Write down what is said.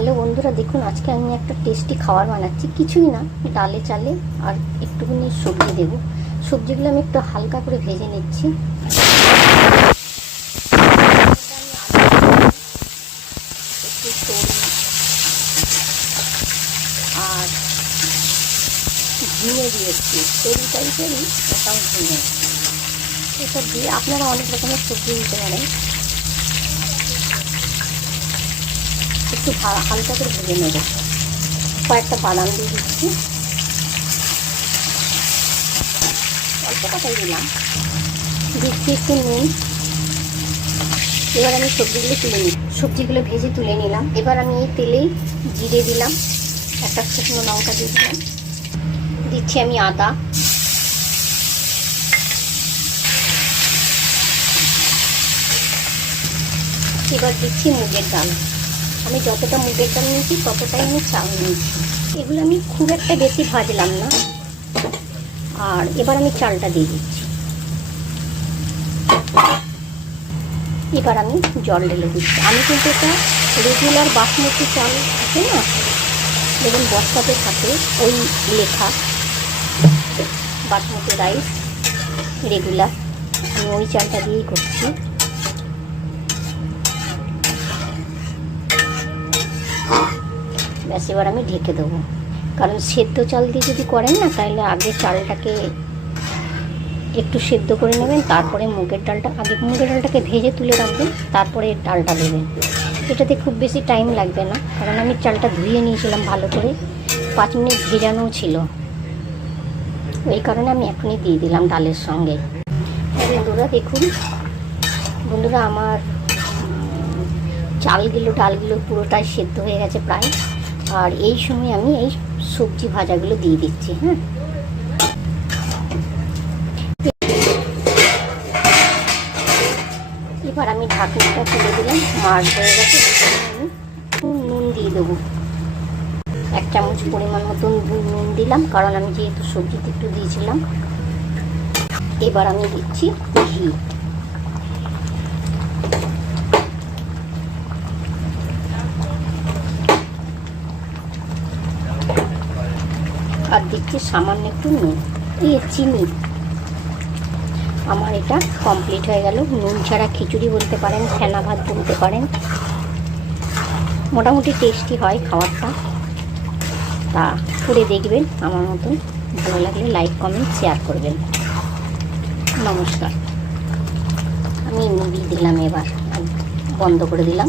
Hello বন্ধুরা, দেখুন, আজকে আমি একটা টেস্টি খাবার বানাচ্ছি। কিছুই না, ডালে চালে আর একটুখানি সবজি দেবো। সবজিগুলো আমি একটু হালকা করে ভেজে নিচ্ছি। আর ঝিঙে দিয়েছি। তরি টাইপেরই ওটাও ঝিঙে। এসব দিয়ে আপনারা অনেক রকমের সবজি দিতে পারেন। একটু হালকা করে ভেজে নেব। কয়েকটা বাদাম দিয়ে দিচ্ছি। অল্প কথাই দিলাম। দিচ্ছি একটু নুন। এবার আমি সবজিগুলো তুলে নিই। সবজিগুলো ভেজে তুলে নিলাম। এবার আমি এই তেলেই জিরে দিলাম। একটা শুকনো লঙ্কা দিয়ে দিলাম। দিচ্ছি আমি আদা। এবার দিচ্ছি মুগের ডাল। আমি যতটা মুগের ডাল নিয়েছি, ততটাই আমি চাল নিয়েছি। এগুলো আমি খুব একটা বেশি ভাজলাম না। আর এবার আমি চালটা দিয়ে দিচ্ছি। এবার আমি জল ঢেলে দিচ্ছি। আমি কিন্তু এটা রেগুলার বাসমতি চাল আছে না দেখুন বস্তাতে থাকে, ওই লেখা বাসমতি রাইস রেগুলার আমি ওই চালটা দিয়েই করছি। ব্যাস, এবার আমি ঢেকে দেবো। কারণ সেদ্ধ চাল দিয়ে যদি করেন না, তাহলে আগে চালটাকে একটু সেদ্ধ করে নেবেন, তারপরে মুগের ডালটা, আগে মুগের ডালটাকে ভেজে তুলে রাখবেন, তারপরে ডালটা দেবেন। এটাতে খুব বেশি টাইম লাগবে না, কারণ আমি চালটা ধুয়ে নিয়েছিলাম ভালো করে, পাঁচ মিনিট ভেজানোও ছিল। ওই কারণে আমি এখনই দিয়ে দিলাম ডালের সঙ্গে। বন্ধুরা, দেখুন, বন্ধুরা, আমার চালগুলো, ডালগুলো পুরোটাই সেদ্ধ হয়ে গেছে প্রায়। আর এই সময় আমি এই সবজি ভাজাগুলো দিয়ে দিচ্ছি হ্যাঁ? এবার আমি ঢাকনাটা তুলে দিলাম, মাছ হয়ে গেছে আমি নুন দিয়ে দেবো। এক চামচ পরিমাণ মতন নুন দিলাম, কারণ আমি যেহেতু সবজিতে একটু দিয়েছিলাম, এবার আমি দিচ্ছি ঘি। আর দিচ্ছি সামান্য একটু নুন। এই চিনি আমার এটা কমপ্লিট হয়ে গেল। নুন ছাড়া খিচুড়ি বলতে পারেন ফেনা ভাত বলতে পারেন। মোটামুটি টেস্টি হয় খাবারটা। তা করে দেখবেন আমার মতন। ভালো লাগলে লাইক কমেন্ট শেয়ার করবেন। নমস্কার। আমি দিলাম এবার। বন্ধ করে দিলাম।